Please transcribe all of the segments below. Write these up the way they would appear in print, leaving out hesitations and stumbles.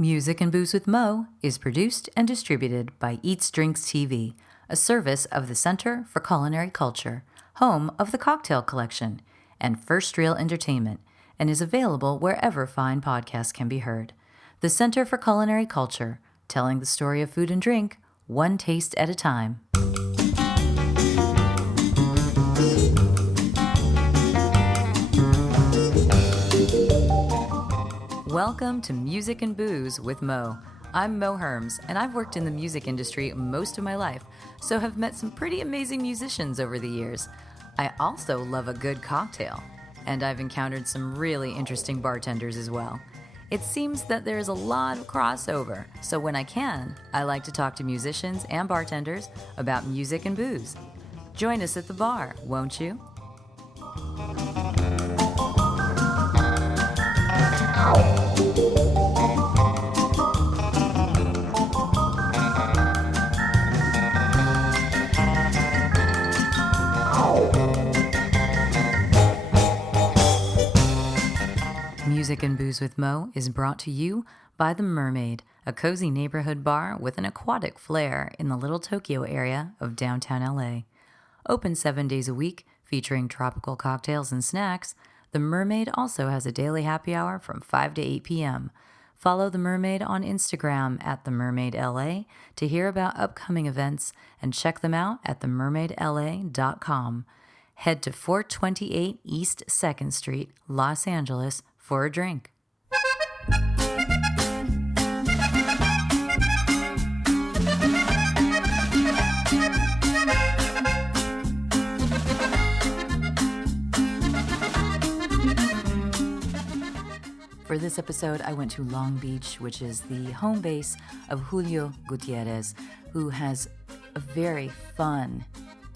Music and Booze with Mo is produced and distributed by EatsDrinksTV, a service of the Center for Culinary Culture, home of the Cocktail Collection, and First Reel Entertainment, and is available wherever fine podcasts can be heard. The Center for Culinary Culture, telling the story of food and drink, one taste at a time. Welcome to Music and Booze with Mo. I'm Mo Herms, and I've worked in the music industry most of my life, so have met some pretty amazing musicians over the years. I also love a good cocktail, and I've encountered some really interesting bartenders as well. It seems that there's a lot of crossover, so when I can, I like to talk to musicians and bartenders about music and booze. Join us at the bar, won't you? Music and Booze with Mo is brought to you by The Mermaid, a cozy neighborhood bar with an aquatic flair in the Little Tokyo area of downtown LA. Open 7 days a week, featuring tropical cocktails and snacks, The Mermaid also has a daily happy hour from 5 to 8 p.m. Follow The Mermaid on Instagram at TheMermaidLA to hear about upcoming events and check them out at themermaidla.com. Head to 428 East 2nd Street, Los Angeles, for a drink. For this episode, I went to Long Beach, which is the home base of Julio Gutiérrez, who has a very fun,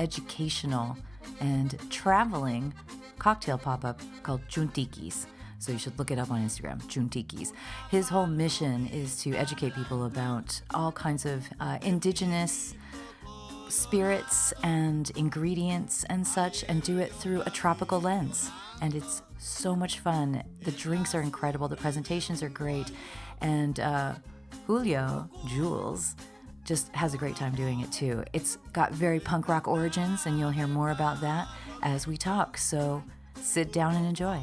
educational, and traveling cocktail pop-up called Chuntikis. So you should look it up on Instagram, Chuntikis. His whole mission is to educate people about all kinds of indigenous spirits and ingredients and such, and do it through a tropical lens. And it's so much fun. The drinks are incredible. The presentations are great. And Julio, Jules, just has a great time doing it too. It's got very punk rock origins, and you'll hear more about that as we talk. So sit down and enjoy.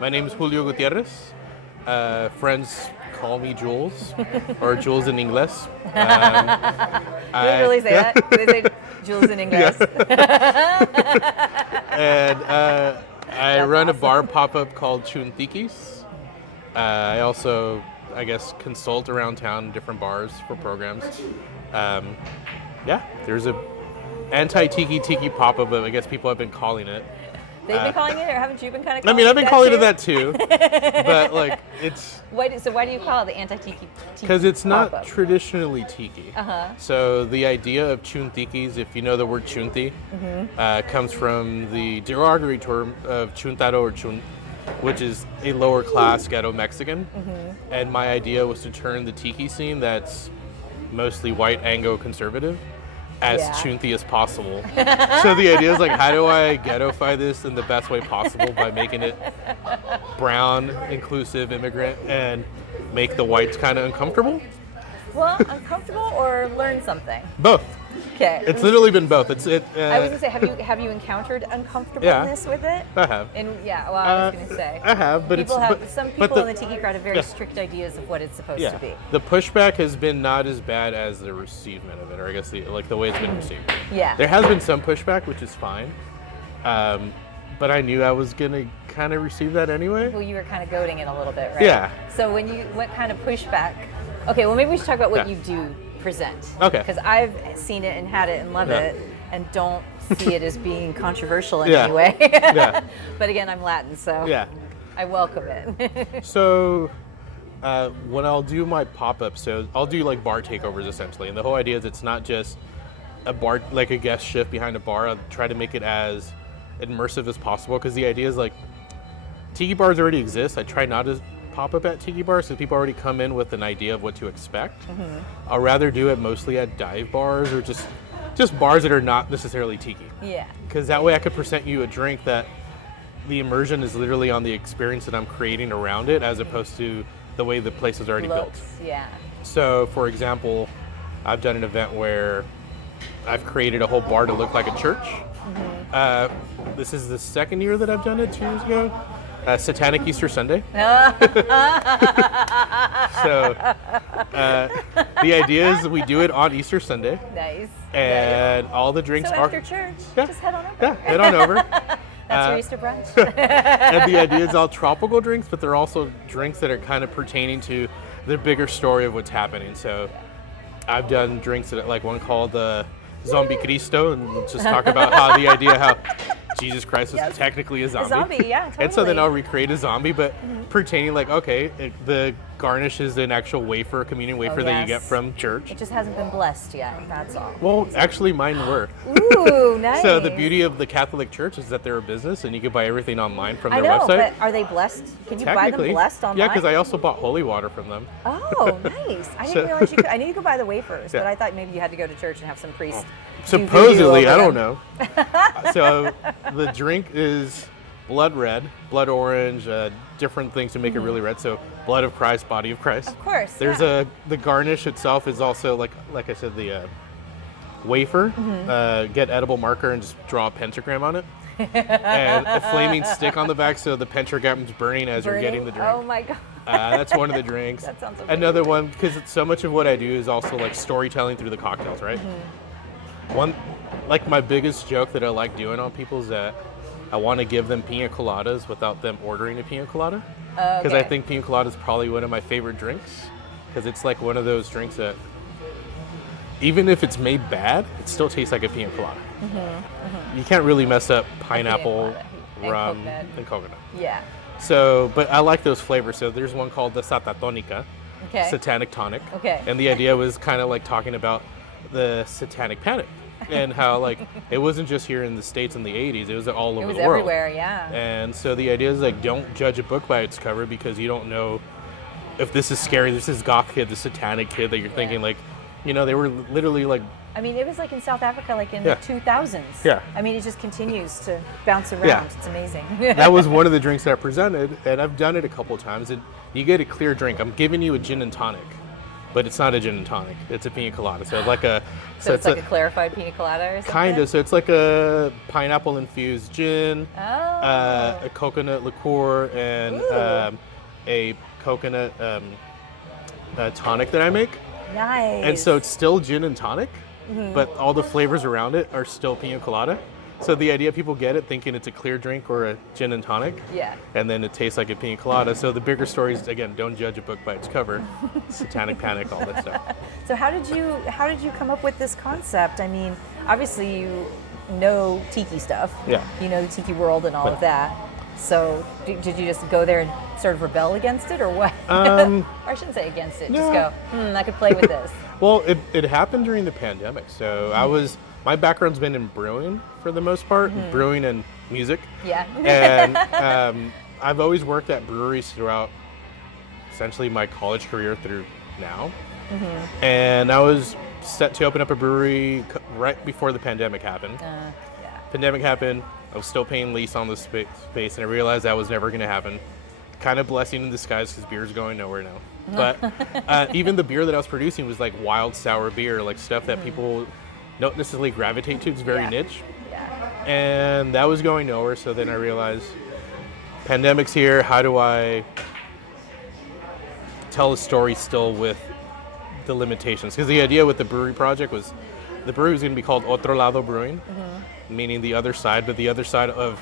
My name is Julio Gutiérrez. Friends call me Jules, or Jules in English. Do they really say that? Do they say Jules in English? And I run a bar pop-up called Chuntikis. I also, consult around town in different bars for programs. There's a anti-tiki pop-up, but I guess people have been calling it. They've been calling it, or haven't you been kind of calling it? I've been calling it that too. But it's... Why do you call it the anti-tiki? Because it's not pop-up? Traditionally tiki. Uh-huh. So the idea of chuntikis, if you know the word chunti, comes from the derogatory term of chuntaro or chun, which is a lower class ghetto Mexican. Mm-hmm. And my idea was to turn the tiki scene that's mostly white Anglo conservative as chunty as possible. So the idea is how do I ghettoify this in the best way possible by making it brown, inclusive, immigrant, and make the whites kind of uncomfortable? Well, uncomfortable or learn something? Both. Okay. It's literally been both. I was gonna say, have you encountered uncomfortableness with it? I have. I was gonna say. I have, but some people in the tiki crowd have very strict ideas of what it's supposed to be. The pushback has been not as bad as the receivement of it, or I guess the way it's been received. Yeah. There has been some pushback, which is fine, but I knew I was gonna kind of receive that anyway. Well, you were kind of goading it a little bit, right? Yeah. So what kind of pushback? Okay, well maybe we should talk about what you do present. Okay. Because I've seen it and had it and love it, and don't see it as being controversial in any way. But again, I'm Latin, so I welcome it. So when I'll do my pop-up, so I'll do bar takeovers essentially, and the whole idea is it's not just a bar, a guest shift behind a bar. I'll try to make it as immersive as possible, because the idea is tiki bars already exist. I try not to pop-up at tiki bars because people already come in with an idea of what to expect. Mm-hmm. I'll rather do it mostly at dive bars or just just bars that are not necessarily tiki. Yeah. Because that way I could present you a drink that the immersion is literally on the experience that I'm creating around it, as opposed to the way the place is already built. Yeah. So, for example, I've done an event where I've created a whole bar to look like a church. This is the second year that I've done it, 2 years ago. Satanic Easter Sunday. So the idea is we do it on Easter Sunday. Nice. And all the drinks so are... after church, just head on over. Yeah, head on over. That's your Easter brunch. And the idea is all tropical drinks, but they're also drinks that are kind of pertaining to the bigger story of what's happening. So I've done drinks that, like one called the Zombie Cristo, and just talk about how the idea how Jesus Christ was technically a zombie. A zombie, yeah, totally. And so then I'll recreate a zombie, but pertaining like, okay, the garnish is an actual wafer, communion wafer that you get from church. It just hasn't been blessed yet, that's all. Well, actually mine were. Ooh, nice. So the beauty of the Catholic Church is that they're a business and you can buy everything online from their I know, website. But are they blessed? Can you buy them blessed online? Yeah, because I also bought holy water from them. Oh, nice. I didn't realize you could. I knew you could buy the wafers, but I thought maybe you had to go to church and have some priest. Supposedly, I don't know. So the drink is blood red, blood orange, different things to make it really red. So blood of Christ, body of Christ. Of course. There's the garnish itself is also like I said, the wafer. Get edible marker and just draw a pentagram on it. And a flaming stick on the back, so the pentagram's burning as you're getting the drink. Oh my god. That's one of the drinks. That sounds amazing. Another one, because so much of what I do is also like storytelling through the cocktails, right? One, like my biggest joke that I like doing on people is that I want to give them pina coladas without them ordering a pina colada. Because I think pina colada is probably one of my favorite drinks. Because it's like one of those drinks that, even if it's made bad, it still tastes like a pina colada. You can't really mess up pineapple, rum, and coconut. Yeah. So, but I like those flavors. So there's one called the Satatonica, Satanic Tonic. And the idea was kind of like talking about the Satanic Panic and how like it wasn't just here in the States in the 80s, it was all over the world. It was everywhere, yeah. And so the idea is like, don't judge a book by its cover, because you don't know if this is scary, this is goth kid, the satanic kid that you're thinking like, you know, they were literally like... I mean, it was like in South Africa, like in the 2000s. Yeah. I mean, it just continues to bounce around. Yeah. It's amazing. That was one of the drinks that I presented, and I've done it a couple of times. And you get a clear drink. I'm giving you a gin and tonic, but it's not a gin and tonic. It's a pina colada. So like a... So it's like a clarified pina colada or something? Kind of. So it's like a pineapple-infused gin, a coconut liqueur, and a coconut tonic that I make. Nice. And so it's still gin and tonic, but all the flavors around it are still pina colada. So the idea, people get it thinking it's a clear drink or a gin and tonic. Yeah. And then it tastes like a pina colada. So the bigger story is, again, don't judge a book by its cover. Satanic Panic, all that stuff. So how did you come up with this concept? I mean, obviously you know tiki stuff. Yeah. You know the tiki world and all of that. So did you just go there and sort of rebel against it, or what? Or I shouldn't say against it. Just go, I could play with this. Well, it happened during the pandemic. So my background's been in brewing for the most part, brewing and music. Yeah. And I've always worked at breweries throughout essentially my college career through now. And I was set to open up a brewery right before the pandemic happened. Pandemic happened. I was still paying lease on the space, and I realized that was never going to happen. Kind of blessing in disguise, because beer's going nowhere now. But even the beer that I was producing was like wild sour beer, like stuff that people don't necessarily gravitate to. It's very niche. Yeah. And that was going nowhere. So then I realized, pandemic's here. How do I tell a story still with the limitations? Because the idea with the brewery project was the brewery was going to be called Otro Lado Brewing, meaning the other side, but the other side of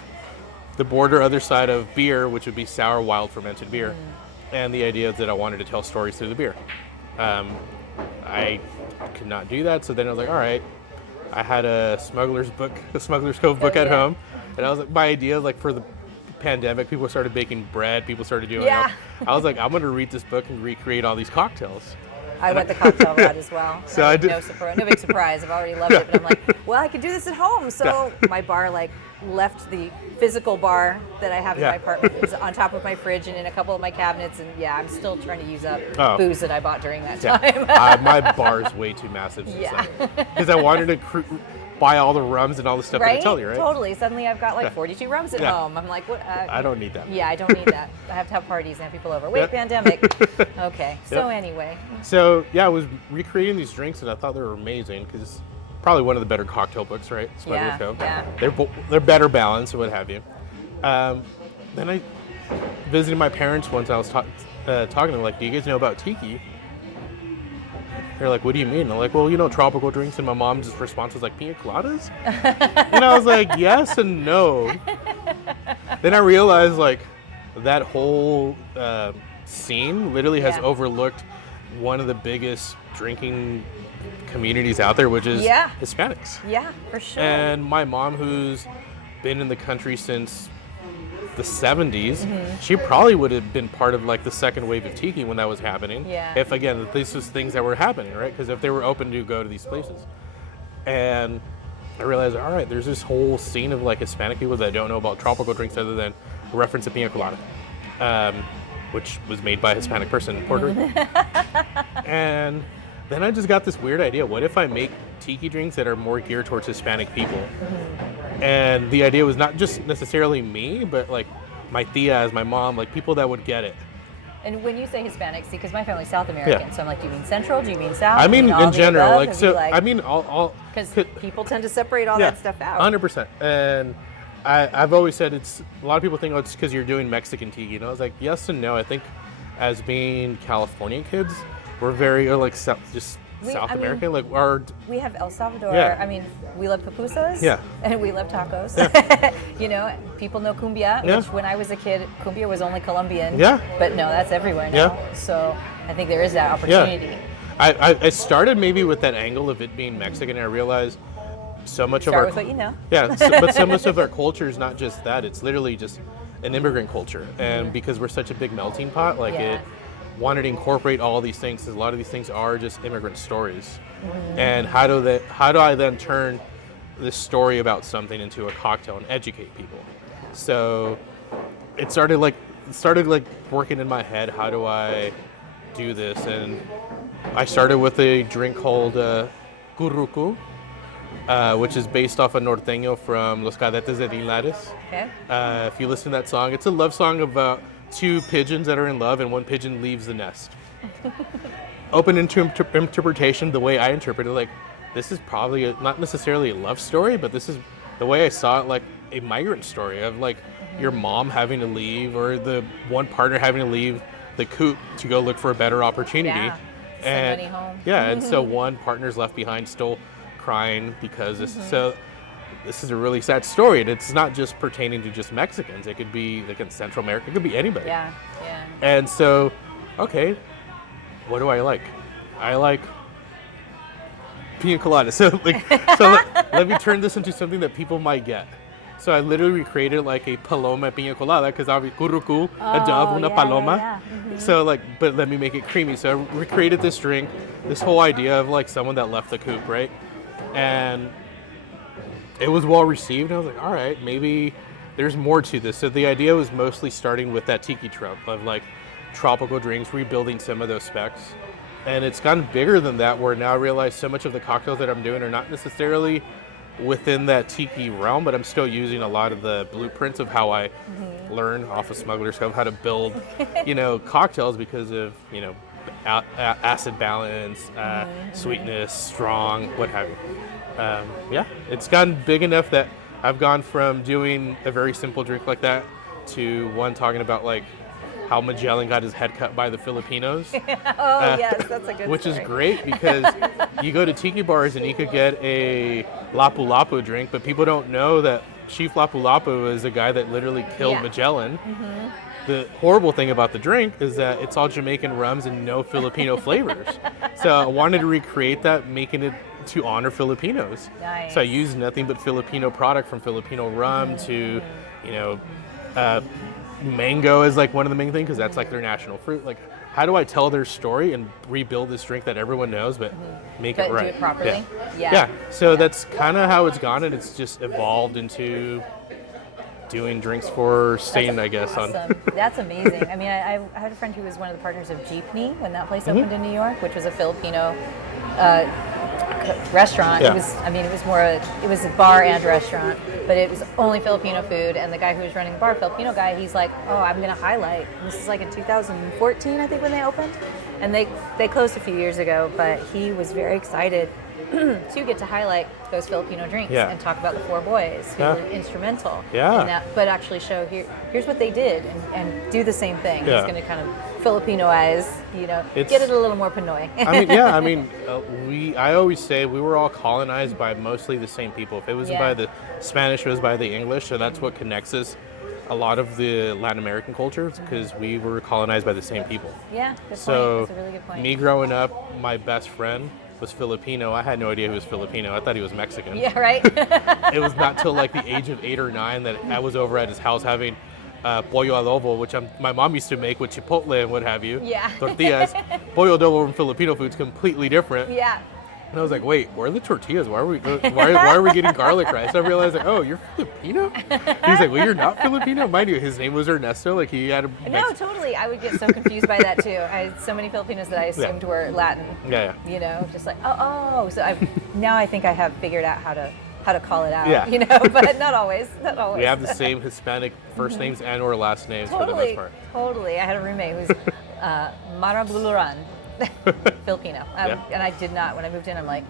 the border, other side of beer, which would be sour, wild, fermented beer. And the idea is that I wanted to tell stories through the beer. I could not do that, so then I was like, all right. I had a Smuggler's Cove book at home, and I was like, my idea, like for the pandemic, people started baking bread, people started doing it. I was like, I'm going to read this book and recreate all these cocktails. I went the cocktail route as well. So I did. No big surprise. I've already loved it, but I'm like, well, I could do this at home. So my bar left the physical bar that I have in my apartment. It was on top of my fridge and in a couple of my cabinets, and I'm still trying to use up booze that I bought during that time. My bar is way too massive because I wanted to buy all the rums and all the stuff right? in Italy, right? Totally. Suddenly I've got 42 rums at home. I'm like, what? I don't need that. Yeah, I don't need that. I have to have parties and have people over. Wait, pandemic. Okay. So anyway. So I was recreating these drinks and I thought they were amazing because probably one of the better cocktail books, right? Yeah. They're better balanced and what have you. Then I visited my parents once. I was talking to them, like, do you guys know about tiki? They're like, what do you mean? I'm like, well, tropical drinks. And my mom's response was like, pina coladas? And I was like, yes and no. Then I realized that whole scene literally has overlooked one of the biggest drinking communities out there, which is Hispanics. Yeah, for sure. And my mom, who's been in the country since the 70s, she probably would have been part of the second wave of tiki when that was happening. Yeah. If again, this was things that were happening, right? Because if they were open to go to these places. And I realized, all right, there's this whole scene of Hispanic people that don't know about tropical drinks other than reference to pina colada, which was made by a Hispanic person in Puerto Rico. And then I just got this weird idea. What if I make tiki drinks that are more geared towards Hispanic people? And the idea was not just necessarily me, but my tias, my mom, people that would get it. And when you say Hispanic, see, because my family's South American, so I'm like, do you mean Central? Do you mean South? I mean in general, all because people tend to separate all that stuff out. 100%. And I've always said a lot of people think, it's because you're doing Mexican tiki. And I was like, yes and no. I think as being Californian kids, we're very South American. We have El Salvador. Yeah. I mean, we love pupusas. Yeah. And we love tacos. Yeah. People know cumbia, which when I was a kid, cumbia was only Colombian. Yeah. But no, that's everywhere now. Yeah. So I think there is that opportunity. Yeah. I started maybe with that angle of it being Mexican, and I realized so much Start with what you know. Yeah, but so much of our culture is not just that. It's literally just an immigrant culture. And because we're such a big melting pot, it wanted to incorporate all these things, because a lot of these things are just immigrant stories. And how do I then turn this story about something into a cocktail and educate people? So it started working in my head, how do I do this? And I started with a drink called Currucu, which is based off a norteño from Los Cadetes de Linares. Okay. If you listen to that song, it's a love song about two pigeons that are in love and one pigeon leaves the nest. Open interpretation, the way I interpret it, this is probably not necessarily a love story, but this is the way I saw it, a migrant story of your mom having to leave, or the one partner having to leave the coop to go look for a better opportunity. Yeah. And Send money home. Yeah, and so one partner's left behind still crying because this is a really sad story, and it's not just pertaining to just Mexicans. It could be in Central America. It could be anybody. Yeah. And so, okay, what do I like? I like pina colada. So let me turn this into something that people might get. So I literally recreated a paloma pina colada, because obviously currucu, a dove, una paloma. Yeah. So but let me make it creamy. So I recreated this drink, this whole idea of someone that left the coop, right? And it was well received. I was like, all right, maybe there's more to this. So the idea was mostly starting with that tiki trope of tropical drinks, rebuilding some of those specs. And it's gotten bigger than that, where now I realize so much of the cocktails that I'm doing are not necessarily within that tiki realm, but I'm still using a lot of the blueprints of how I learn off of Smuggler's Cove how to build, cocktails, because of, acid balance, sweetness, strong, what have you. It's gotten big enough that I've gone from doing a very simple drink like that to one talking about how Magellan got his head cut by the Filipinos. Yes, that's a good which story. is great, because you go to tiki bars and you could get a lapu-lapu drink, but people don't know that Chief Lapu-Lapu is a guy that literally killed Magellan. The horrible thing about the drink is that it's all Jamaican rums and no Filipino flavors. So I wanted to recreate that, making it to honor Filipinos. Nice. So I used nothing but Filipino product, from Filipino rum to, mango is one of the main things, because that's their national fruit. how do I tell their story and rebuild this drink that everyone knows, but make it right? Do it properly. Yeah. So that's kind of how it's gone, and it's just evolved into doing drinks for Stain, I guess. Awesome. That's amazing. I mean, I had a friend who was one of the partners of Jeepney when that place opened in New York, which was a Filipino restaurant. Yeah. It was a bar and restaurant, but it was only Filipino food. And the guy who was running the bar, Filipino guy, he's like, oh, I'm going to highlight. And this is like in 2014, I think, when they opened. And they closed a few years ago, but he was very excited to get to highlight those Filipino drinks and talk about the four boys who were instrumental in that, but actually show here's what they did and do the same thing. He's going to kind of Filipinoize, get it a little more Pinoy. I always say we were all colonized by mostly the same people. If it wasn't by the Spanish, it was by the English, so that's what connects us. A lot of the Latin American cultures, because we were colonized by the same people. Yeah, good point. So that's a really good point. Me growing up, my best friend was Filipino. I had no idea he was Filipino. I thought he was Mexican. Yeah, right? It was not till like the age of 8 or 9 that I was over at his house having pollo adobo, which my mom used to make with chipotle and what have you. Yeah. Tortillas. Pollo adobo from Filipino food is completely different. Yeah. And I was like, wait, where are the tortillas? Why are we getting garlic rice? I realized, like, oh, you're Filipino? He's like, well, you're not Filipino? Mind you, his name was Ernesto. Like, he had a... No, totally. I would get so confused by that, too. I had so many Filipinos that I assumed were Latin. Yeah. Just like, So now I think I have figured out how to call it out, Yeah. But not always. We have the same Hispanic first names and or last names for the most part. Totally. I had a roommate who's Marabuluran. Filipino. And I did not, when I moved in, I'm like,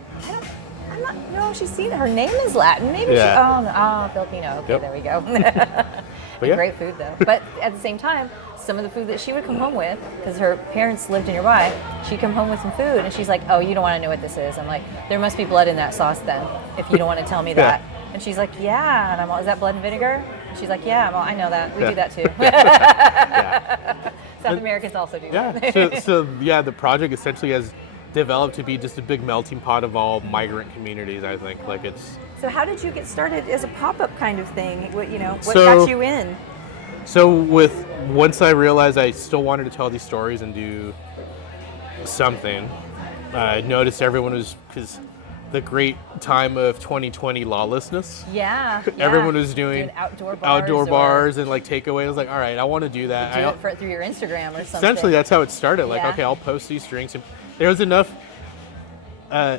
she's seen her name is Latin. Maybe Filipino. Okay, there we go. Great food, though. But at the same time, some of the food that she would come home with, because her parents lived nearby, she'd come home with some food, and she's like, oh, you don't want to know what this is. I'm like, there must be blood in that sauce then, if you don't want to tell me that. And she's like, yeah. And I'm all, is that blood and vinegar? And she's like, yeah. I'm all, I know that. We do that, too. South Americans also do that. So the project essentially has developed to be just a big melting pot of all migrant communities, I think. Like it's. So how did you get started as a pop-up kind of thing? What got you in? So once I realized I still wanted to tell these stories and do something, I noticed everyone was, because the great time of 2020 lawlessness. Yeah. Everyone was doing outdoor bars and like takeaway. I was like, all right, I want to do that. Do it through your Instagram or something. Essentially, that's how it started. Like, okay, I'll post these drinks. And there was enough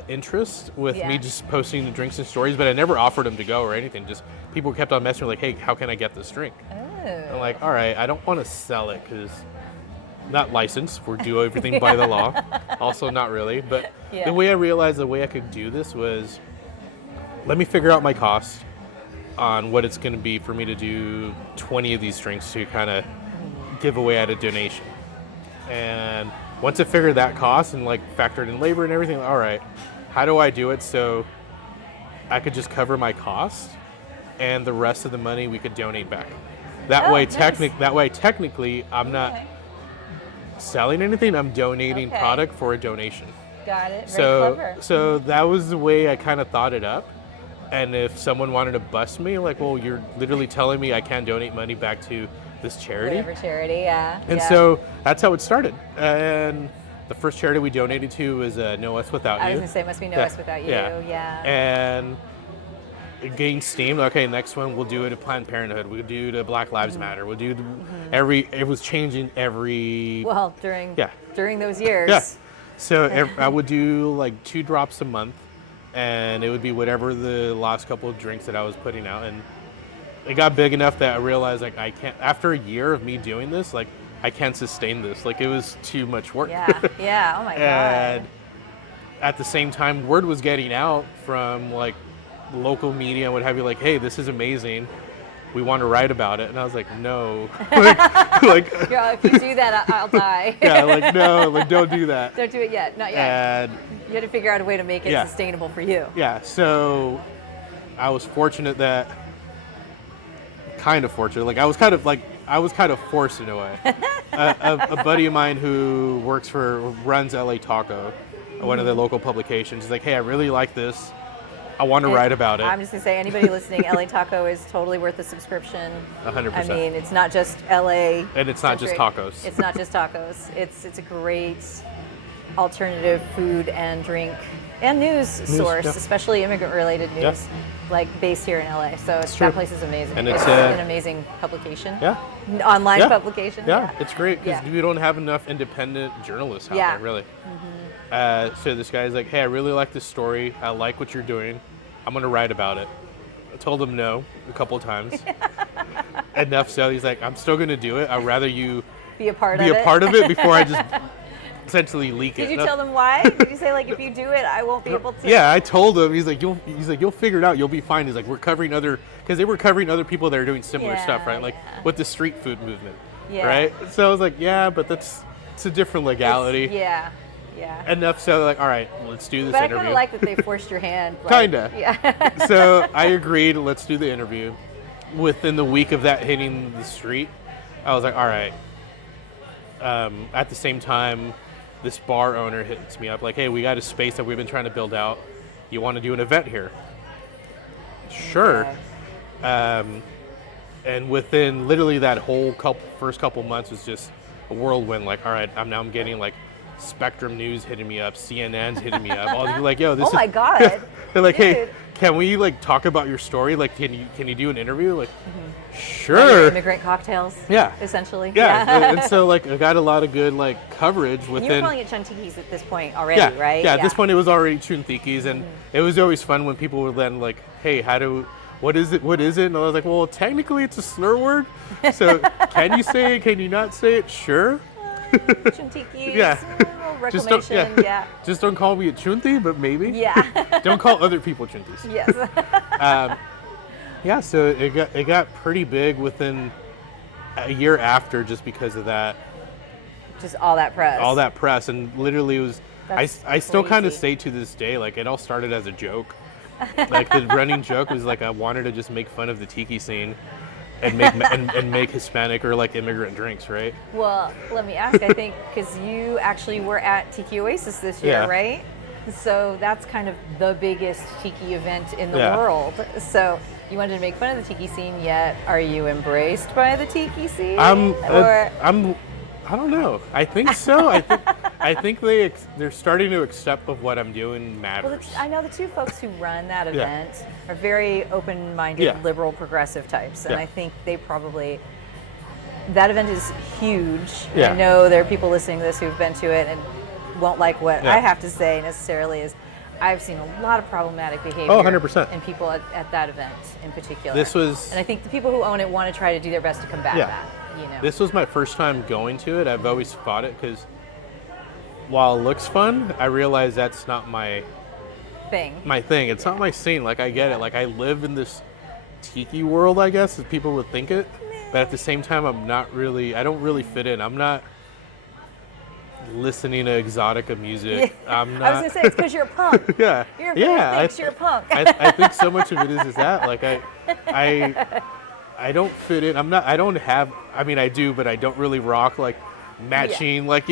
interest with me just posting the drinks and stories, but I never offered them to go or anything. Just people kept on messaging like, hey, how can I get this drink? Oh. I'm like, all right, I don't want to sell it because not licensed. We do everything by the law. Also, not really. But the way I realized the way I could do this was, let me figure out my cost on what it's going to be for me to do 20 of these drinks to kind of give away at a donation. And once I figured that cost and like factored in labor and everything, all right, how do I do it so I could just cover my cost and the rest of the money we could donate back? That way, technically, I'm not selling anything. I'm donating product for a donation. Got it. Very clever. So that was the way I kind of thought it up. And if someone wanted to bust me, like, well, you're literally telling me I can't donate money back to this charity. Whatever charity, yeah. And so that's how it started. And the first charity we donated to was No Us Without You. I was going to say, it must be No Us Without You. Yeah. And it gained steam. Okay, next one we'll do it to Planned Parenthood. We'll do to Black Lives Matter. We'll do it was changing every. Well, during those years. Yeah. So I would do like 2 drops a month, and it would be whatever the last couple of drinks that I was putting out. And it got big enough that I realized like I can't. After a year of me doing this, like I can't sustain this. Like it was too much work. Yeah. Oh my god. And at the same time, word was getting out from like local media and what have you, like, hey, this is amazing, we want to write about it. And I was like, no. If you do that, I'll die. No, don't do that. Don't do it yet, not yet. And you had to figure out a way to make it sustainable for you. Yeah, so I was fortunate that, I was kind of forced in a way. A buddy of mine who runs LA Taco, one of the local publications, is like, hey, I really like this. I want to write about it. I'm just going to say, anybody listening, LA Taco is totally worth the subscription. 100%. I mean, it's not just LA. And it's not just tacos. It's not just tacos. It's a great alternative food and drink and news source, especially immigrant-related news, like based here in LA. So that place is amazing. And it's an amazing publication. Yeah. Online publication. Yeah, it's great because we don't have enough independent journalists out there, really. So this guy's like, hey, I really like this story. I like what you're doing. I'm going to write about it. I told him no a couple of times. Enough so he's like, I'm still going to do it. I'd rather you be a part of it before I just essentially leak it. Did you tell them why? Did you say, like, if you do it, I won't be able to? Yeah, I told him. He's like, you'll figure it out. You'll be fine. He's like, we're covering because they were covering other people that are doing similar stuff, right? Like with the street food movement, right? So I was like, yeah, but it's a different legality. Yeah. Enough so like, all right, let's do this interview. But I kind of like that they forced your hand. Like, kinda. Yeah. So I agreed. Let's do the interview. Within the week of that hitting the street, I was like, all right. At the same time, this bar owner hits me up like, hey, we got a space that we've been trying to build out. You want to do an event here? Sure. And within literally that whole first couple months was just a whirlwind. Like, all right, I'm getting like Spectrum News hitting me up, CNN's hitting me up. All like, yo, this is. Oh my God. They're like, dude. Hey, can we like talk about your story? Like, can you do an interview? Like, sure. Immigrant cocktails. Yeah. Essentially. Yeah. And so like I got a lot of good like coverage within. You were calling it chuntikis at this point already, right? Yeah. At this point it was already chuntikis, and it was always fun when people would then like, hey, what is it? And I was like, well, technically it's a slur word. So can you say it? Can you not say it? Sure. Chuntikis. Yeah. Reclamation. Just don't call me a chunti, but maybe. Yeah. Don't call other people chuntis. Yes. So it got pretty big within a year after, just because of that. Just all that press. And literally it was. I still kind of say to this day, like it all started as a joke. Like the running joke was like I wanted to just make fun of the tiki scene. And make Hispanic or like immigrant drinks, right? Well, let me ask. I think because you actually were at Tiki Oasis this year, right? So that's kind of the biggest tiki event in the world. So you wanted to make fun of the tiki scene, yet are you embraced by the tiki scene? I don't know. I think so. I think they're starting to accept of what I'm doing matters. Well, I know the two folks who run that event are very open-minded, liberal, progressive types, and I think they probably. That event is huge. Yeah. I know there are people listening to this who've been to it and won't like what I have to say necessarily. I've seen a lot of problematic behavior 100%. in people at that event in particular. And I think the people who own it want to try to do their best to combat that. You know. This was my first time going to it. I've always fought it because while it looks fun, I realize that's not my thing. It's not my scene. Like I get it. Like I live in this tiki world, I guess, as people would think it. But at the same time, I don't really fit in. I'm not listening to exotica music. I'm not. I was gonna say it's because you're a punk. You're a punk. I think so much of it is that. Like I don't fit in. I don't have. I mean, I do, but I don't really rock like matching. Like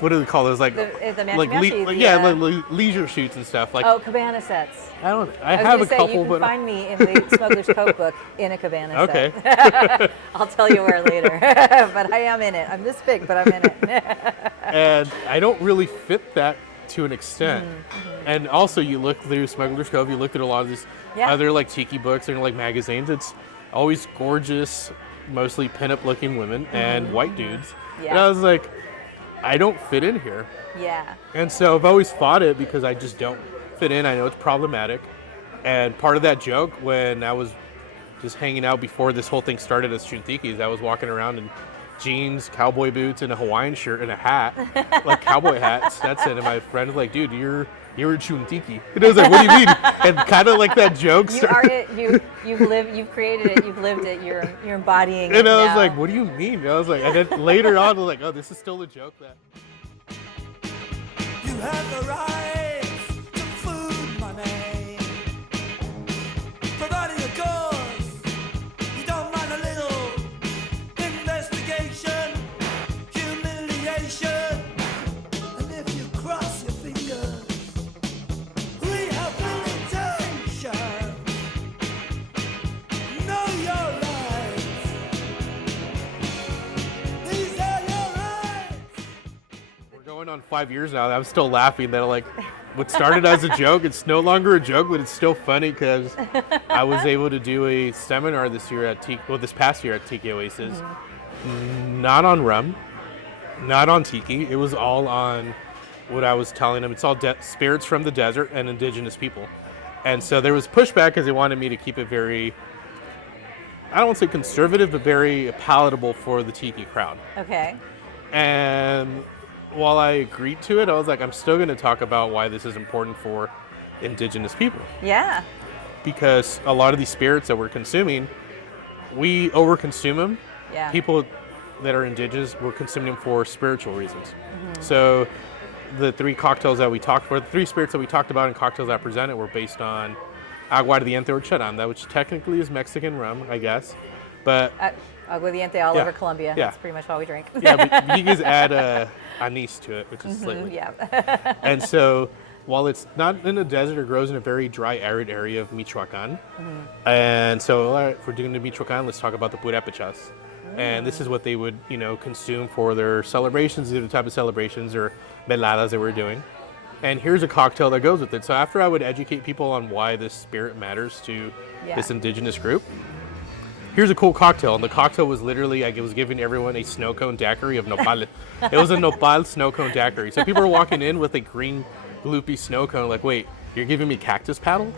what do they call those? Like the leisure shoots and stuff. Like cabana sets. I have a couple, you can but find me in the Smuggler's Cookbook in a cabana set. Okay. I'll tell you where later. But I am in it. I'm this big, but I'm in it. And I don't really fit that to an extent. And also, you look through Smuggler's Cove. You look at a lot of these other like tiki books and like magazines. It's always gorgeous, mostly pinup looking women and white dudes. And I was like, I don't fit in here. Yeah. And so I've always fought it because I just don't fit in. I know it's problematic. And part of that joke, when I was just hanging out before this whole thing started as Chuntikis, I was walking around in jeans, cowboy boots, and a Hawaiian shirt and a hat, like cowboy hats. That's it. And my friend was like, dude, you're a Chuntiki. And I was like, what do you mean? And kind of like that joke. You are it. You've created it. You've lived it. You're embodying it. And I was like, what do you mean? And I was like, and then later on, I was like, oh, this is still a joke. That you have the right to food money, providing a cause. You don't mind a little investigation, humiliation, and if you cross your fingers, rehabilitation. on 5 years now, I'm still laughing that like what started as a joke, it's no longer a joke, but it's still funny because I was able to do a seminar this past year at Tiki Oasis, not on rum, not on tiki. It was all on what I was telling them. It's all spirits from the desert and indigenous people. And so there was pushback because they wanted me to keep it very, I don't want to say conservative, but very palatable for the tiki crowd. Okay. And while I agreed to it, I was like, I'm still going to talk about why this is important for indigenous people. Yeah. Because a lot of these spirits that we're consuming, we overconsume them. Yeah. People that are indigenous were consuming them for spiritual reasons. So the three spirits that we talked about in cocktails I presented were based on aguardiente or charanda, which technically is Mexican rum, I guess. But aguardiente all over Colombia. Yeah. That's pretty much all we drink. Yeah, but you guys add anise to it, which is slightly. Yeah. And so while it's not in a desert, it grows in a very dry, arid area of Michoacan. And so all right, if we're doing the Michoacan, let's talk about the purépechas. And this is what they would, consume for their celebrations, the type of celebrations or veladas that we're doing. And here's a cocktail that goes with it. So after I would educate people on why this spirit matters to this indigenous group, here's a cool cocktail. And the cocktail was literally, I was giving everyone a snow cone daiquiri of nopal. It was a nopal snow cone daiquiri. So people were walking in with a green gloopy snow cone, like, wait, you're giving me cactus paddle?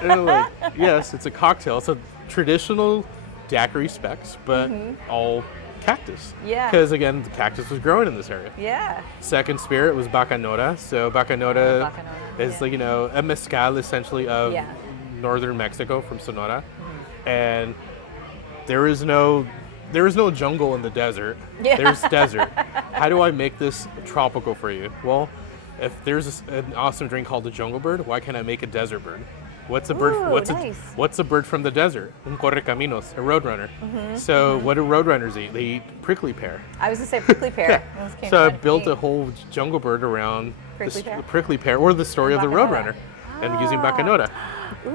And they're like, yes, it's a cocktail. It's a traditional daiquiri specs, but all cactus. Yeah. Because again, the cactus was growing in this area. Yeah. Second spirit was bacanora. So bacanora is like, a mezcal essentially of northern Mexico from Sonora. And there is no jungle in the desert. Yeah. There's desert. How do I make this tropical for you? Well, if there's an awesome drink called the jungle bird, why can't I make a desert bird? What's a bird? Nice. What's a bird from the desert? Un correcaminos, a roadrunner. So what do roadrunners eat? They eat prickly pear. I was gonna say prickly pear. So I built a whole jungle bird around prickly pear, or the story of the roadrunner, and using bacanora.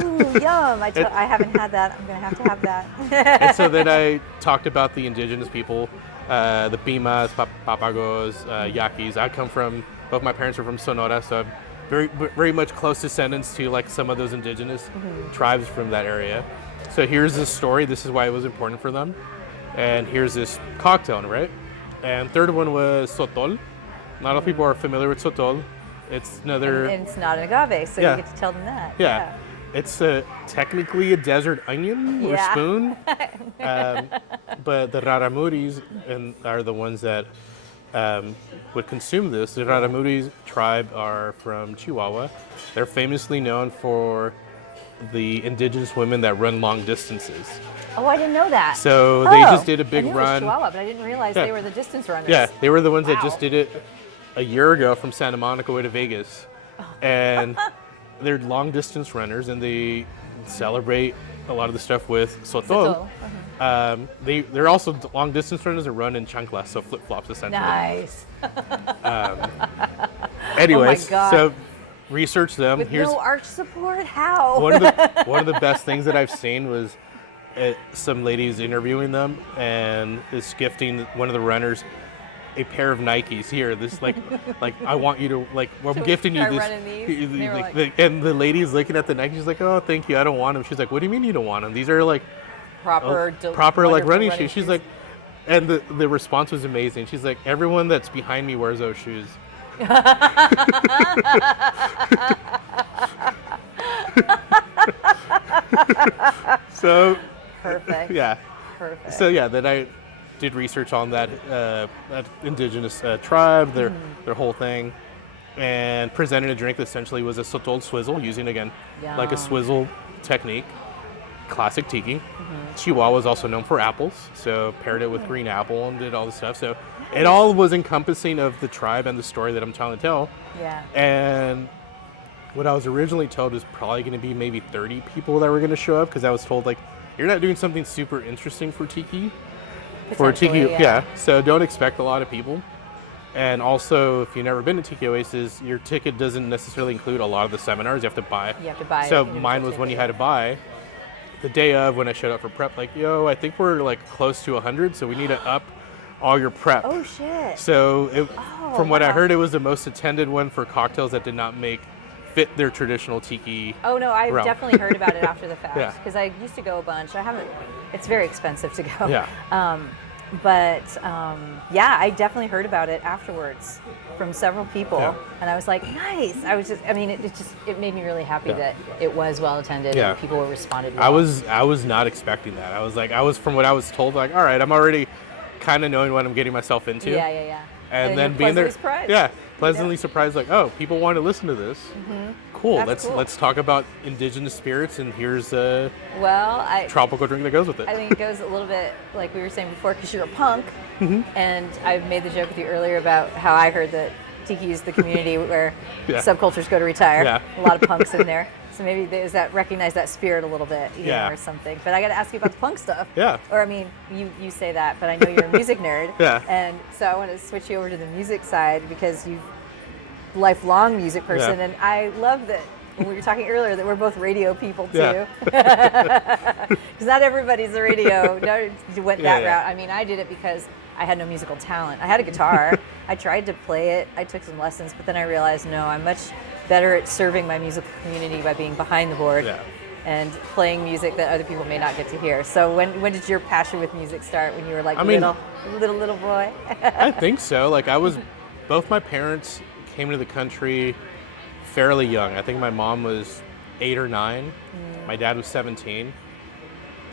Ooh, yum! I haven't had that. I'm gonna have to have that. And so then I talked about the indigenous people, the Pimas, Papagos, Yaquis. Both my parents are from Sonora, so I'm very much close descendants to like some of those indigenous tribes from that area. So here's this story. This is why it was important for them. And here's this cocktail, right? And third one was sotol. Not a lot of people are familiar with sotol. It's another... And it's not an agave, so you get to tell them that. Yeah. It's technically a desert onion or spoon. But the Raramuris are the ones that would consume this. The Raramuris tribe are from Chihuahua. They're famously known for the indigenous women that run long distances. Oh, I didn't know that. So they just did a big I knew run. It was Chihuahua, but I didn't realize they were the distance runners. Yeah, they were the ones that just did it a year ago from Santa Monica way to Vegas. And they're long distance runners, and they celebrate a lot of the stuff with sotol. They're also long distance runners that run in chanclas, so flip flops essentially. Nice. Anyways, oh my God. So research them. With no arch support, how? One of the best things that I've seen was some ladies interviewing them and is gifting one of the runners a pair of Nikes. Here, this like I want you to I'm gifting you this. And the lady's looking at the Nikes. She's like, oh, thank you. I don't want them. She's like, what do you mean you don't want them? These are like proper like running shoes. She's like, and the response was amazing. She's like, everyone that's behind me wears those shoes. So perfect. Yeah. Perfect. So yeah, then I did research on that indigenous tribe, their whole thing, and presented a drink that essentially was a sotol swizzle, using again like a swizzle technique. Classic tiki. Chihuahua is also known for apples, so paired it with green apple and did all the stuff. So it all was encompassing of the tribe and the story that I'm trying to tell. Yeah. And what I was originally told was probably going to be maybe 30 people that were going to show up, because I was told, like, you're not doing something super interesting for tiki. For tiki, yeah. So don't expect a lot of people. And also, if you've never been to Tiki Oasis, your ticket doesn't necessarily include a lot of the seminars. You have to buy. So mine was when you had to buy. The day of, when I showed up for prep, like, yo, I think we're like close to 100, so we need to up all your prep. Oh shit. So from what I wow. heard, it was the most attended one for cocktails that did not fit their traditional tiki. Oh no, I've realm. definitely heard about it after the fact Yeah. because I used to go a bunch. I haven't. It's very expensive to go. Yeah. Yeah, I definitely heard about it afterwards from several people, Yeah. and I was like, nice. It made me really happy that it was well attended Yeah. and people responded well. I was not expecting that. I was from what I was told, like, all right, I'm already kind of knowing what I'm getting myself into. Yeah. And then you're being there, pleasantly surprised. yeah, pleasantly surprised, like, oh, people want to listen to this. Cool. That's cool. Let's talk about indigenous spirits, and here's a Well, tropical drink that goes with it. I think it goes a little bit like we were saying before, because you're a punk, and I made the joke with you earlier about how I heard that tiki is the community where Yeah. subcultures go to retire. Yeah. A lot of punks in there, so maybe there's that recognize that spirit a little bit, you know, or something. But I got to ask you about the punk stuff. Yeah. Or I mean, you say that, but I know you're a music nerd. Yeah. And so I want to switch you over to the music side because you've lifelong music person, Yeah. and I love that. We were talking earlier that we're both radio people too. Yeah. Because not everybody's a radio. No, you went that Yeah. route. I mean, I did it because I had no musical talent. I had a guitar. I tried to play it. I took some lessons, but then I realized, no, I'm much better at serving my musical community by being behind the board Yeah. and playing music that other people may not get to hear. So when did your passion with music start? When you were like little boy? I think so. Like both my parents came to the country fairly young. I think my mom was 8 or 9. My dad was 17.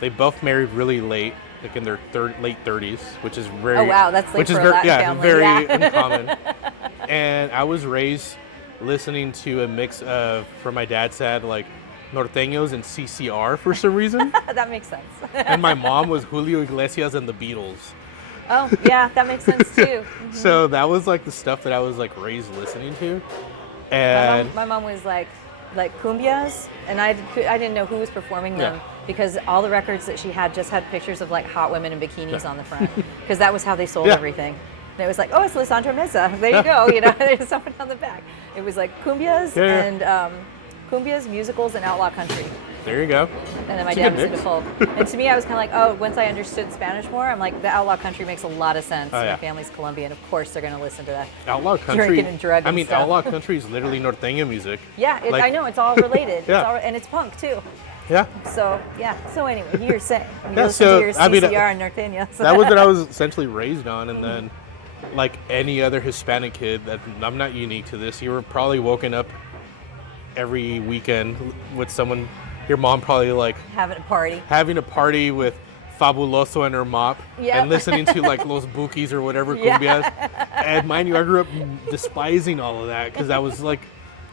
They both married really late, like in their late 30s, which is very. Oh wow, that's late for a Latin family. Very uncommon. And I was raised listening to a mix of, from my dad's side, like norteños and CCR for some reason. That makes sense. And my mom was Julio Iglesias and the Beatles. Oh yeah, that makes sense too. So that was like the stuff that I was like raised listening to. And My mom was like cumbias, and I didn't know who was performing them because all the records that she had just had pictures of like hot women in bikinis on the front because that was how they sold everything. And it was like, oh, it's Lisandro Meza. There you go. You know, there's something on the back. It was like cumbias and cumbias, musicals, and outlaw country. there you go. And then my dad was into folk. And to me, I was kind of like, oh, once I understood Spanish more, I'm like, the outlaw country makes a lot of sense. Oh, yeah. My family's Colombian. Of course, they're going to listen to that. Outlaw country. Drinking and drugging I mean, stuff. outlaw country is literally norteño music. Yeah, Like- I know. It's all related. Yeah. And it's punk, too. Yeah. So, yeah. So, anyway, you're saying. You Yeah, listen so, to your I mean, CCR and Norteña. So. That was what I was essentially raised on, and then, like any other Hispanic kid, that I'm not unique to this. You were probably woken up every weekend with someone. Your mom probably like Having a party. with Fabuloso and her mop, Yep. and listening to like Los Bukis or whatever Yeah. cumbias. And mind you, I grew up despising all of that because I was like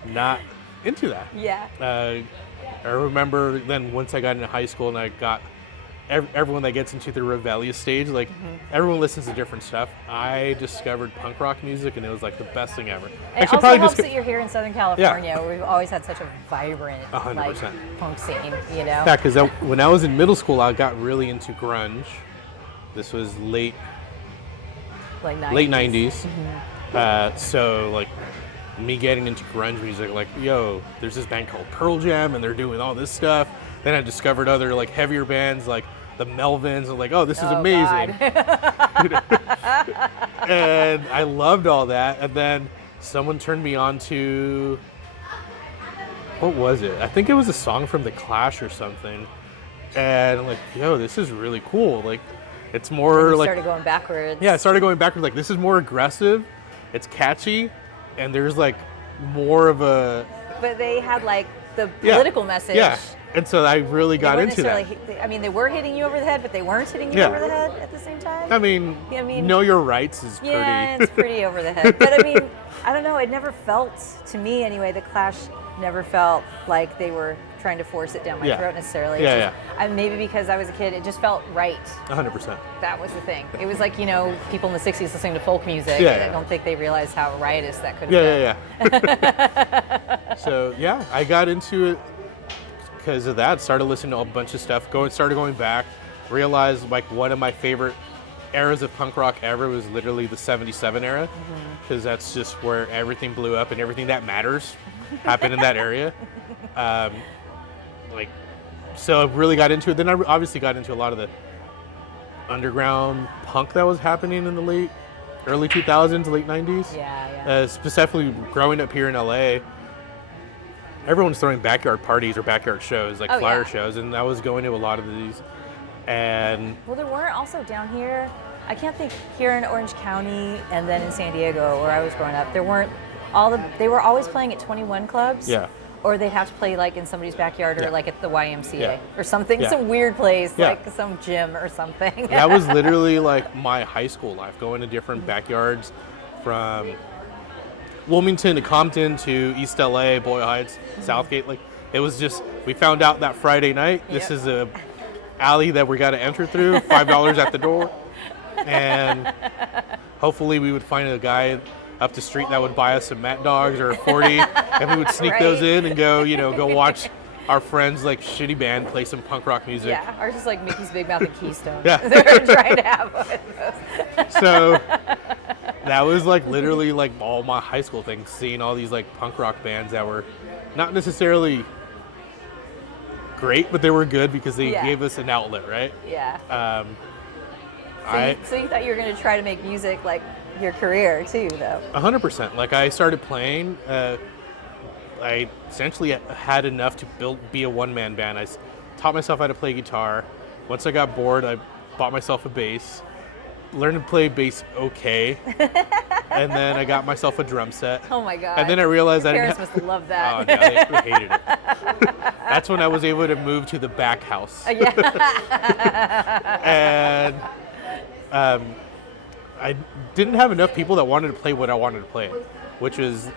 not into that. Yeah. I remember then once I got into high school and I got everyone that gets into the rebellious stage, like everyone listens to different stuff. I discovered punk rock music and it was like the best thing ever. It also helps that you're here in Southern California, where we've always had such a vibrant 100%. punk scene, you know? Yeah, because when I was in middle school, I got really into grunge. This was late 90s. late 90s. So like me getting into grunge music, like, yo, there's this band called Pearl Jam and they're doing all this stuff. Then I discovered other like heavier bands like the Melvins, and like, oh, this is amazing. And I loved all that. And then someone turned me on to, what was it? I think it was a song from The Clash or something. And I'm like, yo, this is really cool. Like, it's more You like, started going backwards. yeah, I started going backwards. Like, this is more aggressive. It's catchy, and there's like more of a But they had like the political message. Yeah, and so I really got They weren't into that. necessarily- I mean, they were hitting you over the head, but they weren't hitting you Yeah. over the head at the same time. I mean, Know Your Rights is Yeah, pretty. it's pretty over the head. But I mean, I don't know. It never felt, to me anyway, The Clash never felt like they were trying to force it down my Yeah. throat necessarily. Yeah, It's just, maybe because I was a kid, it just felt right. 100%. That was the thing. It was like, people in the 60s listening to folk music. Yeah, yeah. I don't think they realized how riotous that could have been. Yeah. So yeah, I got into it because of that. Started listening to a bunch of stuff. Started going back. Realized like one of my favorite eras of punk rock ever was literally the '77 era, because that's just where everything blew up and everything that matters happened in that area. So I really got into it. Then I obviously got into a lot of the underground punk that was happening in the early 2000s, late 90s. Yeah. Specifically growing up here in LA, everyone's throwing backyard parties or backyard shows, like flyer shows, and I was going to a lot of these. And well, there weren't also down here. I can't think here in Orange County and then in San Diego where I was growing up. There weren't they were always playing at 21 clubs. Yeah. Or they'd have to play like in somebody's backyard or like at the YMCA or something, Yeah. some weird place, like some gym or something. That was literally like my high school life, going to different backyards from Wilmington to Compton to East LA, Boyle Heights, Southgate. Like it was just, we found out that Friday night, this is a alley that we got to enter through, $5 at the door. And hopefully we would find a guy up the street that would buy us some Mad Dogs or a 40, and we would sneak those in and go watch our friends like shitty band play some punk rock music. Yeah, or just like Mickey's Big Mouth and Keystone. Yeah. They were trying to have one of those. So that was like literally like all my high school things, seeing all these like punk rock bands that were not necessarily great, but they were good because they gave us an outlet, right? Yeah. So you thought you were going to try to make music like your career too, though? 100%. Like I started playing, I essentially had enough to be a one-man band. I taught myself how to play guitar. Once I got bored, I bought myself a bass, learned to play bass okay, and then I got myself a drum set. Oh my god! And then I realized Your parents must have loved that. Oh yeah, they hated it. That's when I was able to move to the back house. And I didn't have enough people that wanted to play what I wanted to play, which was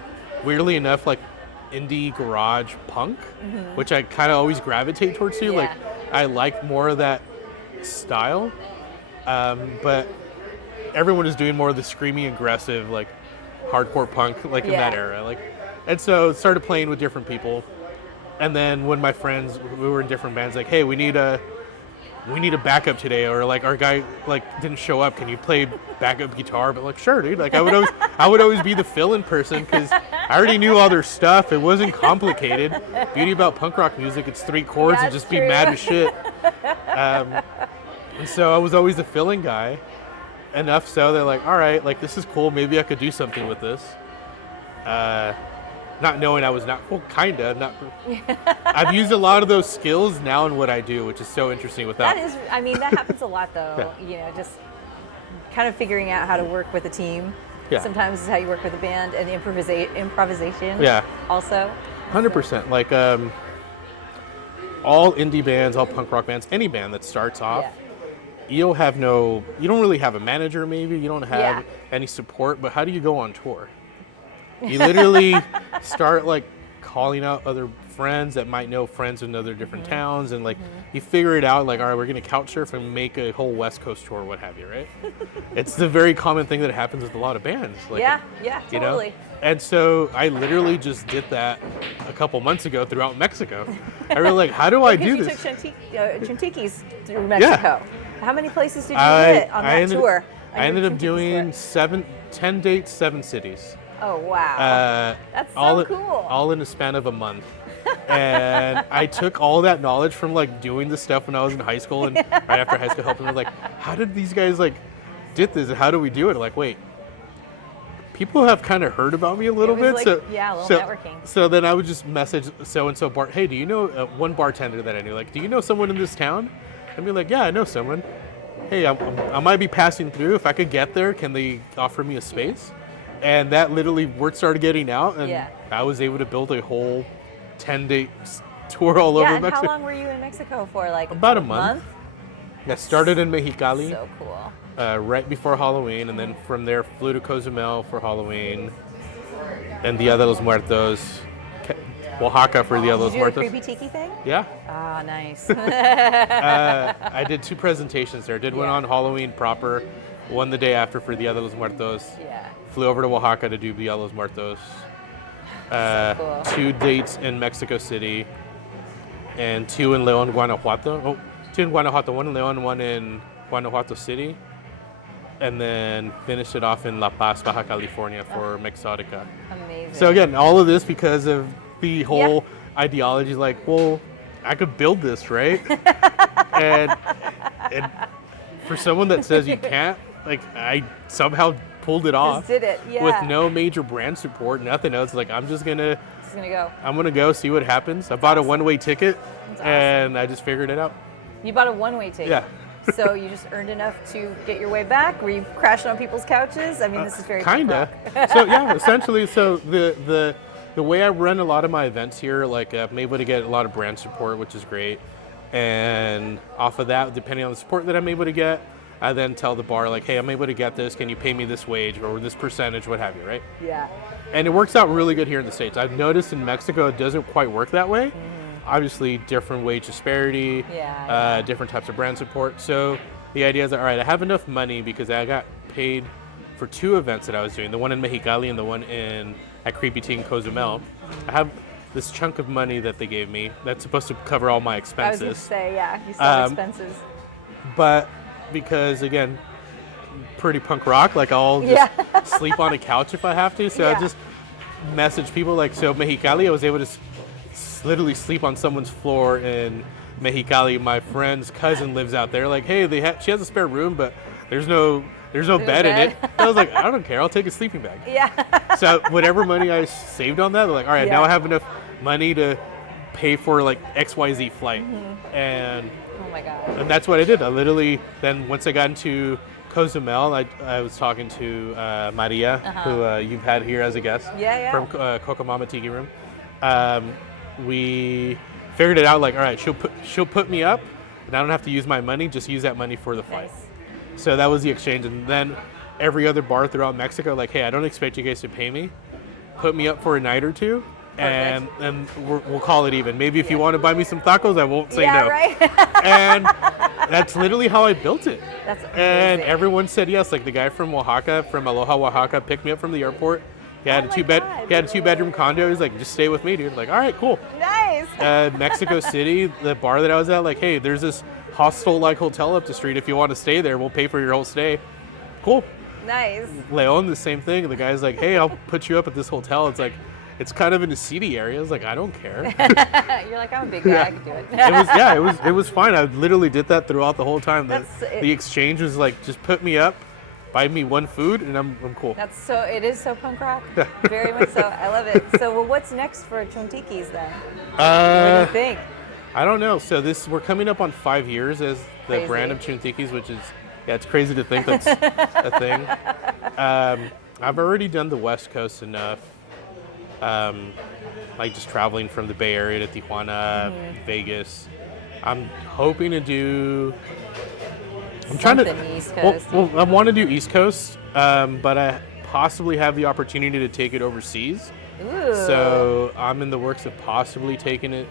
weirdly enough like indie garage punk, which I kind of always gravitate towards too. Like I like more of that style, but everyone is doing more of the screamy, aggressive, like hardcore punk, like in that era. Like, and so started playing with different people, and then when my friends, we were in different bands, like, hey, we need a backup today, or like our guy like didn't show up, can you play backup guitar? But like, sure, dude. Like I would always be the fill-in person because I already knew all their stuff. It wasn't complicated. Beauty about punk rock music, it's 3 chords and just be mad as shit. And so I was always the fill-in guy. Enough so they're like, all right, like this is cool. Maybe I could do something with this. Not knowing I was not, well, kinda not. I've used a lot of those skills now in what I do, which is so interesting. Without that is, I mean, that happens a lot though. You know, just kind of figuring out how to work with a team. Yeah. Sometimes is how you work with a band, and improvisation. Yeah. Also. 100%. Like all indie bands, all punk rock bands, any band that starts off, you don't really have a manager. Maybe you don't have any support. But how do you go on tour? You literally start like calling out other friends that might know friends in other different towns, and like you figure it out. Like, all right, we're gonna couch surf and make a whole West Coast tour, what have you, right? It's the very common thing that happens with a lot of bands. Like, you totally. Know? And so I literally just did that a couple months ago throughout Mexico. I really like, how do I do this? You took Chuntikis through Mexico. Yeah. How many places did you hit on that tour? I ended up doing 10 dates, 7 cities. Oh, wow. That's so cool. All in the span of a month. And I took all that knowledge from like doing this stuff when I was in high school and right after high school, helping them like, how did these guys like did this and how do we do it? Like, wait, people have kind of heard about me a little bit. Like, a little networking. So then I would just message so-and-so bar, hey, do you know one bartender that I knew? Like, do you know someone in this town? I'd be like, yeah, I know someone. Hey, I might be passing through. If I could get there, can they offer me a space? And that literally, word started getting out, and I was able to build a whole 10-day tour all over Mexico. Yeah, and how long were you in Mexico for? Like about a month. I started in Mexicali. So cool. Right before Halloween, and then from there flew to Cozumel for Halloween, and Dia de los Muertos, Oaxaca for Dia de los Muertos. Did you do the creepy tiki thing? Yeah. Ah, nice. I did 2 presentations there. Did one on Halloween proper, one the day after for Dia de los Muertos. Yeah. Flew over to Oaxaca to do Dia de los Muertos. So cool. 2 dates in Mexico City, and 2 in León, Guanajuato. Oh, 2 in Guanajuato, 1 in León, 1 in Guanajuato City. And then finished it off in La Paz, Baja California for Mexotica. Amazing. So again, all of this because of the whole ideology, like, well, I could build this, right? and for someone that says you can't, like I somehow pulled it off. Just did it, yeah. With no major brand support, nothing else. Like I'm just gonna go. I'm gonna go see what happens. I bought a one-way ticket, That's and I just figured it out. You bought a one-way ticket. Yeah. So you just earned enough to get your way back? Were you crashing on people's couches? I mean, this is very kinda. So yeah, essentially, so the way I run a lot of my events here, like I'm able to get a lot of brand support, which is great. And off of that, depending on the support that I'm able to get, I then tell the bar like, hey, I'm able to get this. Can you pay me this wage or this percentage, what have you, right? Yeah. And it works out really good here in the States. I've noticed in Mexico it doesn't quite work that way. Obviously, different wage disparity, different types of brand support. So the idea is that, all right, I have enough money because I got paid for 2 events that I was doing, the one in Mexicali and the one at Creepy Tea in Cozumel. I have this chunk of money that they gave me that's supposed to cover all my expenses. I was going to say, yeah, you still have expenses. But because, again, pretty punk rock, like I'll just sleep on a couch if I have to. So I just message people like, so Mexicali, I was able to literally sleep on someone's floor in Mexicali. My friend's cousin lives out there. Like, hey, she has a spare room, but there's no bed in it. I was like, I don't care. I'll take a sleeping bag. Yeah. So whatever money I saved on that, they're like, all right, now I have enough money to pay for like XYZ flight. And oh my God. And that's what I did. I literally, then once I got into Cozumel, I was talking to Maria, who you've had here as a guest from Cocomama Tiki Room. We figured it out like, all right, she'll put me up, and I don't have to use my money, just use that money for the flight. Nice. So that was the exchange. And then every other bar throughout Mexico, like, hey, I don't expect you guys to pay me. Put me up for a night or two. And we'll call it even. Maybe if you want to buy me some tacos, I won't say no. Right. And that's literally how I built it. That's amazing. And everyone said yes. Like the guy from Oaxaca, from Aloha, Oaxaca, picked me up from the airport. He had a 2-bedroom condo. He's like, just stay with me, dude. Like, all right, cool. Nice. Mexico City, the bar that I was at, like, hey, there's this hostel-like hotel up the street. If you want to stay there, we'll pay for your whole stay. Cool. Nice. Leon, the same thing. The guy's like, hey, I'll put you up at this hotel. It's like, it's kind of in a seedy area. I was like, I don't care. You're like, I'm a big guy. I can do it. It was fine. I literally did that throughout the whole time. The exchange was like, just put me up, buy me one food, and I'm cool. It is so punk rock. Very much so. I love it. So, what's next for Chontikis then? What do you think? I don't know. So we're coming up on 5 years as the brand of Chontikis, which is, it's crazy to think that's a thing. I've already done the West Coast enough. Like just traveling from the Bay Area to Tijuana, Vegas. I'm hoping to do. I'm trying to. East Coast. Well, I want to do East Coast, but I possibly have the opportunity to take it overseas. Ooh. So I'm in the works of possibly taking it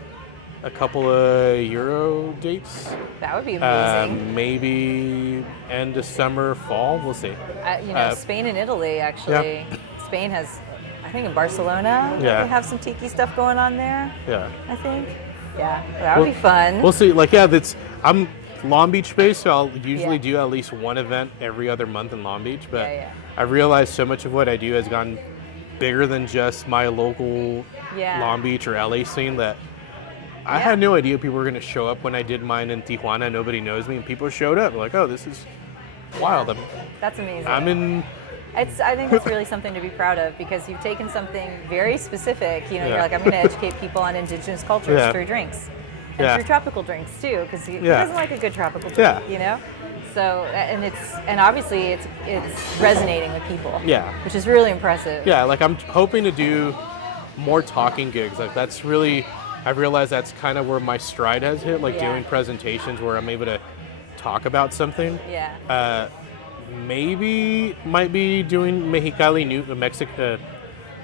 a couple of Euro dates. That would be amazing. Maybe end of summer, fall. We'll see. Spain and Italy actually. Yeah. Spain has. I think in Barcelona, they have some tiki stuff going on there. Yeah. I think. Yeah, that would be fun. We'll see. Like, I'm Long Beach based, so I'll usually do at least one event every other month in Long Beach. But I've realized so much of what I do has gone bigger than just my local Long Beach or LA scene that I had no idea people were going to show up when I did mine in Tijuana. Nobody knows me, and people showed up. Like, oh, this is wild. That's amazing. I think it's really something to be proud of because you've taken something very specific. You're like, I'm going to educate people on indigenous cultures through drinks and through tropical drinks too, because who doesn't like a good tropical drink? So and obviously it's resonating with people. Which is really impressive. Like I'm hoping to do more talking gigs. Like that's really, I've realized that's kind of where my stride has hit. Like doing presentations where I'm able to talk about something. Maybe might be doing Mexicali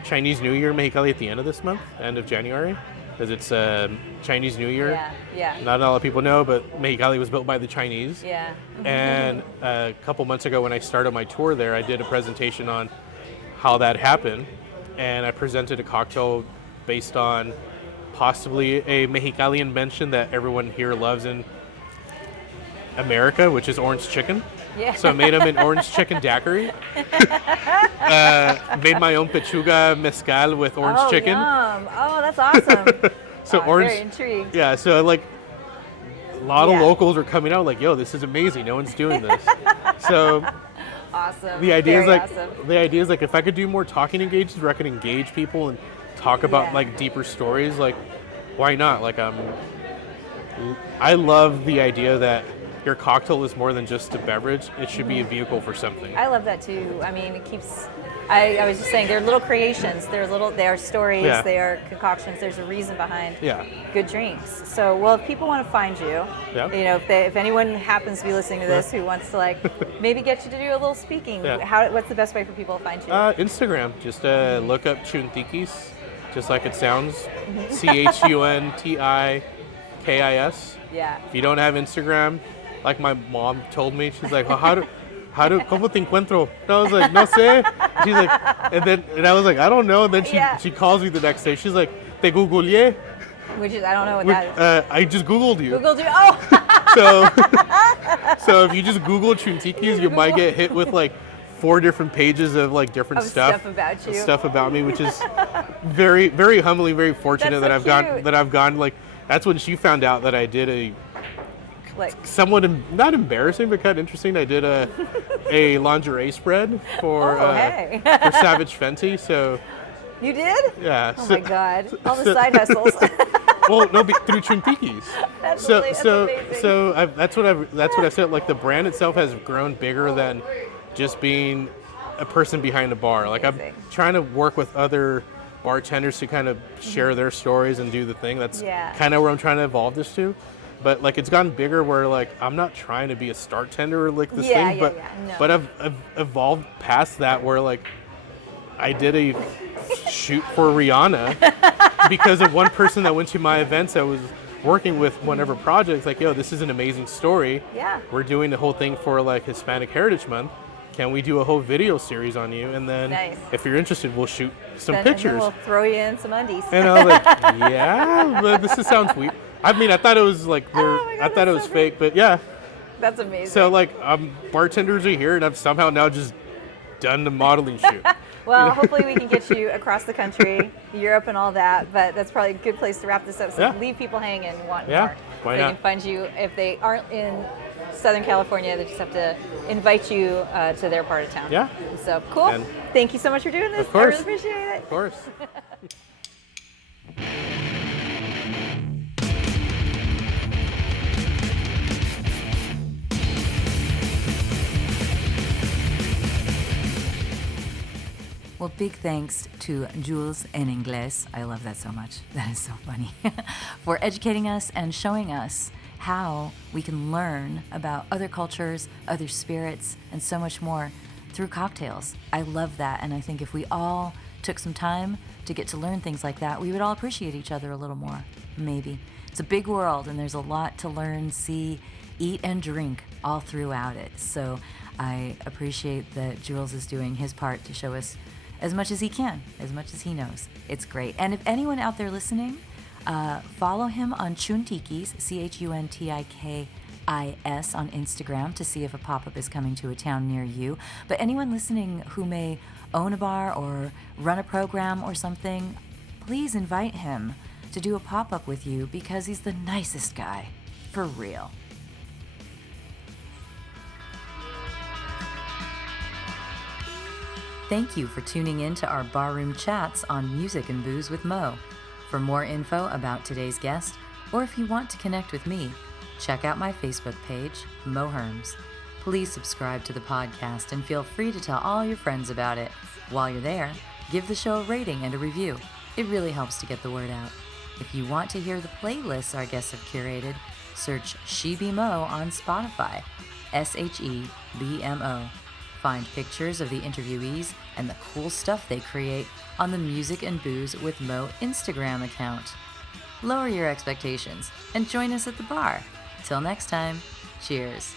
Chinese New Year Mexicali at the end of this month, end of January, because it's Chinese New Year. Not a lot of people know, but Mexicali was built by the Chinese. And a couple months ago when I started my tour there, I did a presentation on how that happened, and I presented a cocktail based on possibly a Mexicali invention that everyone here loves in America, which is orange chicken. So I made them an orange chicken daiquiri. Made my own pechuga mezcal with orange chicken. Yum. Oh, that's awesome. So I'm very intrigued. So like lot of locals are coming out like, yo, this is amazing. No one's doing this. So Awesome. the idea Very is awesome. the idea is like if I could do more talking engagements where I could engage people and talk about like deeper stories, like why not? Like I love the idea that your cocktail is more than just a beverage. It should be a vehicle for something. I love that too. I mean, it keeps. I was just saying, they're little creations. They are stories. Yeah. They are concoctions. There's a reason behind Yeah. good drinks. So, well, if people want to find you, Yeah. you know, if anyone happens to be listening to this who wants to like maybe get you to do a little speaking, what's the best way for people to find you? Instagram. Just look up Chuntikis, just like it sounds. CHUNTIKIS. Yeah. If you don't have Instagram, like my mom told me, she's like, well, ¿cómo te encuentro? And I was like, no sé. She's like, and I was like, I don't know. And then she calls me the next day. She's like, te googleé. Which is, I don't know what that is. I just Googled you. Googled you. Oh. So if you just Google Chuntikis, you might get hit with like 4 different pages of like different stuff about you. stuff about me, which is very, very humbly, very fortunate That's so that I've gone like. That's when she found out that I did a. Like Somewhat not embarrassing, but kind of interesting. I did a lingerie spread for for Savage Fenty. So you did? yeah. Oh my God! All the side hustles. Well, no, through Chuntikis. That's amazing. That's what I've said. Like the brand itself has grown bigger than just being a person behind a bar. Like I'm trying to work with other bartenders to kind of share their stories and do the thing. That's kind of where I'm trying to evolve this to. But like it's gotten bigger where like I'm not trying to be a star tender or like this thing, but I've evolved past that where like I did a shoot for Rihanna because of one person that went to my events that was working with one of her projects. Like, yo, this is an amazing story. Yeah. We're doing the whole thing for like Hispanic Heritage Month. Can we do a whole video series on you? And then if you're interested, we'll shoot some pictures. And then we'll throw you in some undies. And I was like, yeah, but this sounds weird. I mean, I thought it was like, I thought it was fake, but yeah. That's amazing. So like, bartenders are here, and I've somehow now just done the modeling shoot. Well, hopefully we can get you across the country, Europe and all that, but that's probably a good place to wrap this up. So leave people hanging and wanting more. Why they not? can find you. If they aren't in Southern California, they just have to invite you to their part of town. Yeah. So cool. And thank you so much for doing this. Of course. I really appreciate it. Of course. Well, big thanks to Jules en Inglés. I love that so much. That is so funny. For educating us and showing us how we can learn about other cultures, other spirits, and so much more through cocktails. I love that. And I think if we all took some time to get to learn things like that, we would all appreciate each other a little more. Maybe. It's a big world, and there's a lot to learn, see, eat, and drink all throughout it. So I appreciate that Jules is doing his part to show us as much as he can, as much as he knows. It's great. And if anyone out there listening, follow him on Chuntikis, CHUNTIKIS on Instagram to see if a pop-up is coming to a town near you. But anyone listening who may own a bar or run a program or something, please invite him to do a pop-up with you because he's the nicest guy, for real. Thank you for tuning in to our barroom chats on Music and Booze with Mo. For more info about today's guest, or if you want to connect with me, check out my Facebook page, Mo Herms. Please subscribe to the podcast and feel free to tell all your friends about it. While you're there, give the show a rating and a review. It really helps to get the word out. If you want to hear the playlists our guests have curated, search She Be Mo on Spotify, SHEBMO. Find pictures of the interviewees and the cool stuff they create on the Music and Booze with Mo Instagram account. Lower your expectations and join us at the bar. Till next time, cheers.